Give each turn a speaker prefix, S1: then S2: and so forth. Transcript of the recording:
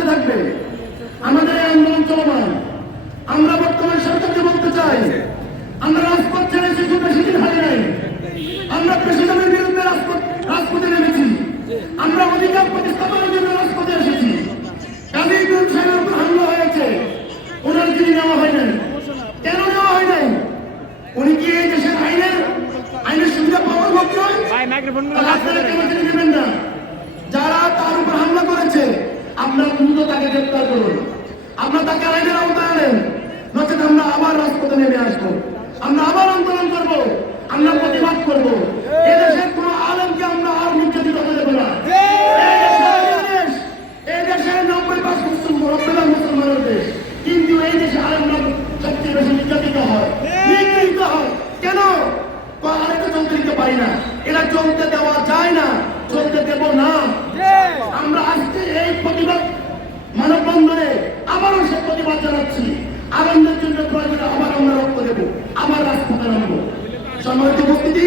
S1: চলতে থাকবে। আমাদের এই আন্দোলন চলমান। আমরা বর্তমান সরকারকে বলতে চাই আমরা রাজপথ ছেড়ে এসেছি বেশি দিন হয় নাই। আমরা প্রেসিডেন্টের বিরুদ্ধে রাজপথ রাজপথে নেমেছি। আমরা অধিকার প্রতিস্থাপনের জন্য রাজপথে এসেছি। কাজেই ইব্রাহিম সাহেবের উপর হামলা হয়েছে। ওনার তিনি নেওয়া হয় নাই। কেন নেওয়া হয় নাই? উনি কি এই দেশের আইনের আইনের সুবিধা পাওয়ার ভক্ত আপনারা যারা তার উপর হামলা সবচেয়ে বেশি নির্যাতিত হয় নিগৃহীত হয়। কেন? আরেকটা চলতে দিতে পারি না। এটা চলতে দেওয়া যায় না চলতে দেব না। আমরা আজকে এই প্রতিবাদ মানববন্ধনে আবারও সে প্রতিবাদ জানাচ্ছি। আনন্দের জন্য প্রয়োজনে আবার আমরা রক্ত দেবো আবার রাজপথে নামবো। সম্মানিত উপস্থিতি